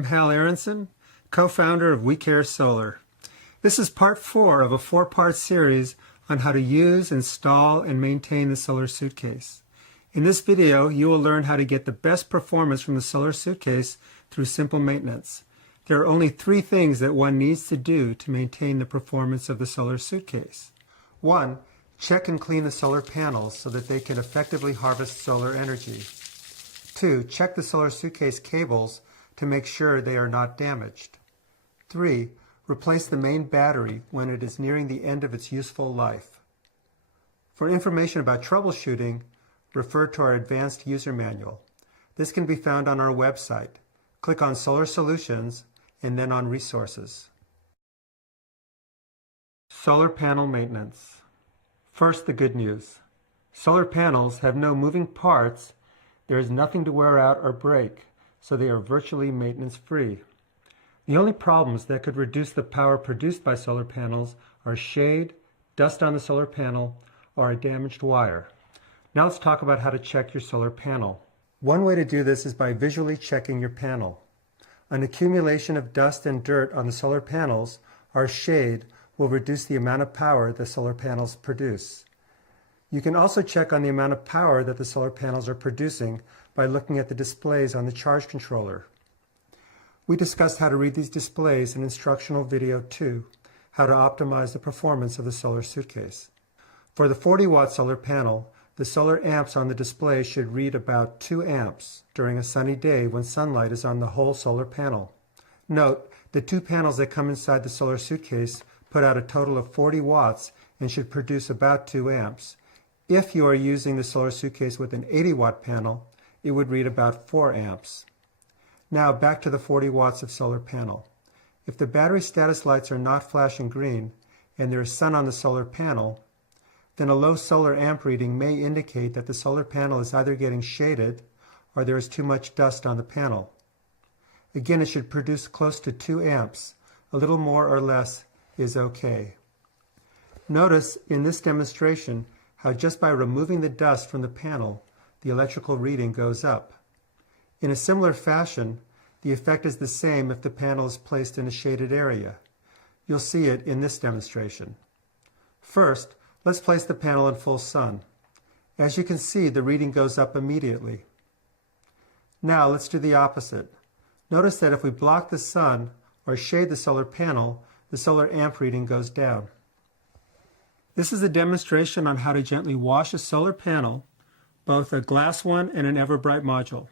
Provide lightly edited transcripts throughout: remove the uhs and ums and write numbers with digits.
I'm Hal Aronson, co-founder of We Care Solar. This is part 4 of a 4-part series on how to use, install, and maintain the solar suitcase. In this video, you will learn how to get the best performance from the solar suitcase through simple maintenance. There are only 3 things that one needs to do to maintain the performance of the solar suitcase. 1. Check and clean the solar panels so that they can effectively harvest solar energy. 2. Check the solar suitcase cables to make sure they are not damaged. 3. Replace the main battery when it is nearing the end of its useful life. For information about troubleshooting, refer to our advanced user manual. This can be found on our website. Click on Solar Solutions and then on Resources. Solar panel maintenance. First, the good news. Solar panels have no moving parts. There is nothing to wear out or break, so they are virtually maintenance-free. The only problems that could reduce the power produced by solar panels are shade, dust on the solar panel, or a damaged wire. Now let's talk about how to check your solar panel. One way to do this is by visually checking your panel. An accumulation of dust and dirt on the solar panels or shade will reduce the amount of power the solar panels produce. You can also check on the amount of power that the solar panels are producing by looking at the displays on the charge controller. We discussed how to read these displays in Instructional Video 2, how to optimize the performance of the solar suitcase. For the 40-watt solar panel, the solar amps on the display should read about 2 amps during a sunny day when sunlight is on the whole solar panel. Note, the 2 panels that come inside the solar suitcase put out a total of 40 watts and should produce about 2 amps. If you are using the solar suitcase with an 80-watt panel, it would read about 4 amps. Now back to the 40 watts of solar panel. If the battery status lights are not flashing green and there is sun on the solar panel, then a low solar amp reading may indicate that the solar panel is either getting shaded or there is too much dust on the panel. Again, it should produce close to 2 amps. A little more or less is okay. Notice in this demonstration how just by removing the dust from the panel, the electrical reading goes up. In a similar fashion, the effect is the same if the panel is placed in a shaded area. You'll see it in this demonstration. First, let's place the panel in full sun. As you can see, the reading goes up immediately. Now let's do the opposite. Notice that if we block the sun or shade the solar panel, the solar amp reading goes down. This is a demonstration on how to gently wash a solar panel, both a glass one and an Everbright module.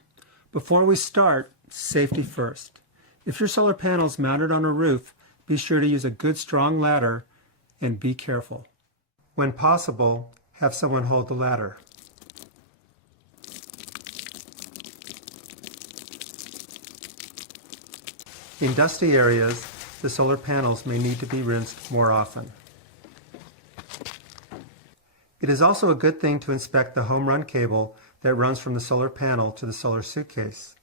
Before we start, safety first. If your solar panel is mounted on a roof, be sure to use a good strong ladder and be careful. When possible, have someone hold the ladder. In dusty areas, the solar panels may need to be rinsed more often. It is also a good thing to inspect the home run cable that runs from the solar panel to the solar suitcase.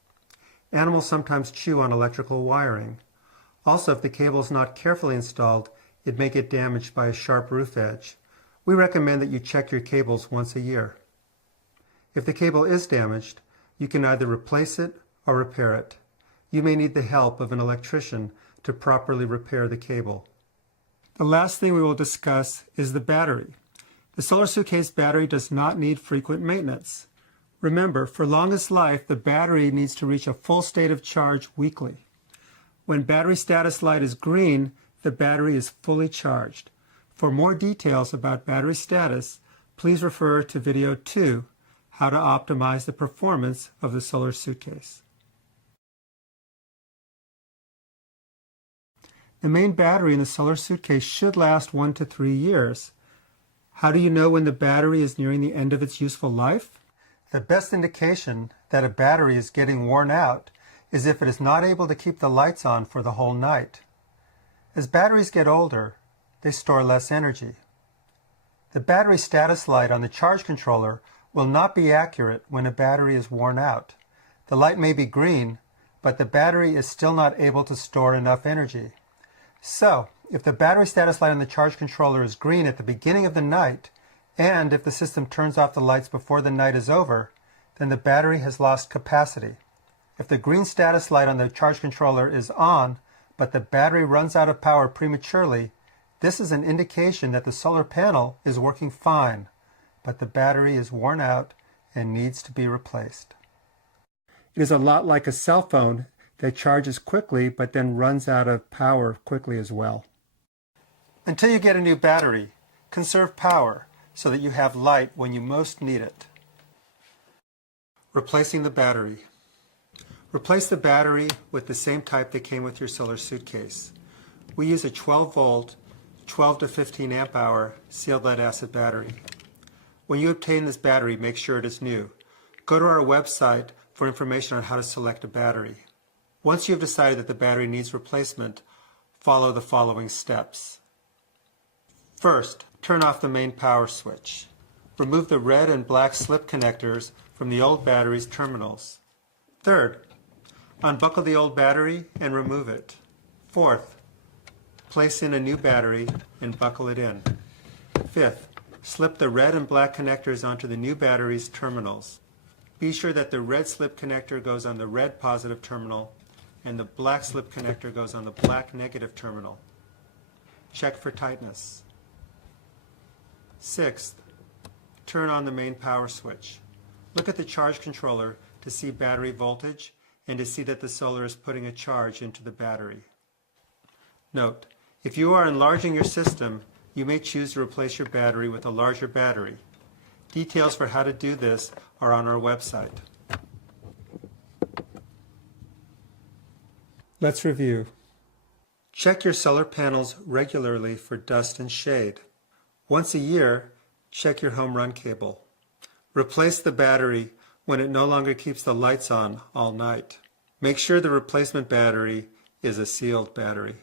Animals sometimes chew on electrical wiring. Also, if the cable is not carefully installed, it may get damaged by a sharp roof edge. We recommend that you check your cables once a year. If the cable is damaged, you can either replace it or repair it. You may need the help of an electrician to properly repair the cable. The last thing we will discuss is the battery. The solar suitcase battery does not need frequent maintenance. Remember, for longest life, the battery needs to reach a full state of charge weekly. When battery status light is green, the battery is fully charged. For more details about battery status, please refer to Video 2, How to Optimize the Performance of the Solar Suitcase. The main battery in the solar suitcase should last 1 to 3 years. How do you know when the battery is nearing the end of its useful life? The best indication that a battery is getting worn out is if it is not able to keep the lights on for the whole night. As batteries get older, they store less energy. The battery status light on the charge controller will not be accurate when a battery is worn out. The light may be green, but the battery is still not able to store enough energy. So, if the battery status light on the charge controller is green at the beginning of the night, and if the system turns off the lights before the night is over, then the battery has lost capacity. If the green status light on the charge controller is on, but the battery runs out of power prematurely, this is an indication that the solar panel is working fine, but the battery is worn out and needs to be replaced. It is a lot like a cell phone that charges quickly but then runs out of power quickly as well. Until you get a new battery, conserve power so that you have light when you most need it. Replacing the battery. Replace the battery with the same type that came with your solar suitcase. We use a 12-volt, 12 to 15 amp hour sealed lead acid battery. When you obtain this battery, make sure it is new. Go to our website for information on how to select a battery. Once you have decided that the battery needs replacement, follow the following steps. First, turn off the main power switch. Remove the red and black slip connectors from the old battery's terminals. Third, unbuckle the old battery and remove it. Fourth, place in a new battery and buckle it in. Fifth, slip the red and black connectors onto the new battery's terminals. Be sure that the red slip connector goes on the red positive terminal and the black slip connector goes on the black negative terminal. Check for tightness. Sixth, turn on the main power switch. Look at the charge controller to see battery voltage and to see that the solar is putting a charge into the battery. Note, if you are enlarging your system, you may choose to replace your battery with a larger battery. Details for how to do this are on our website. Let's review. Check your solar panels regularly for dust and shade. Once a year, check your home run cable. Replace the battery when it no longer keeps the lights on all night. Make sure the replacement battery is a sealed battery.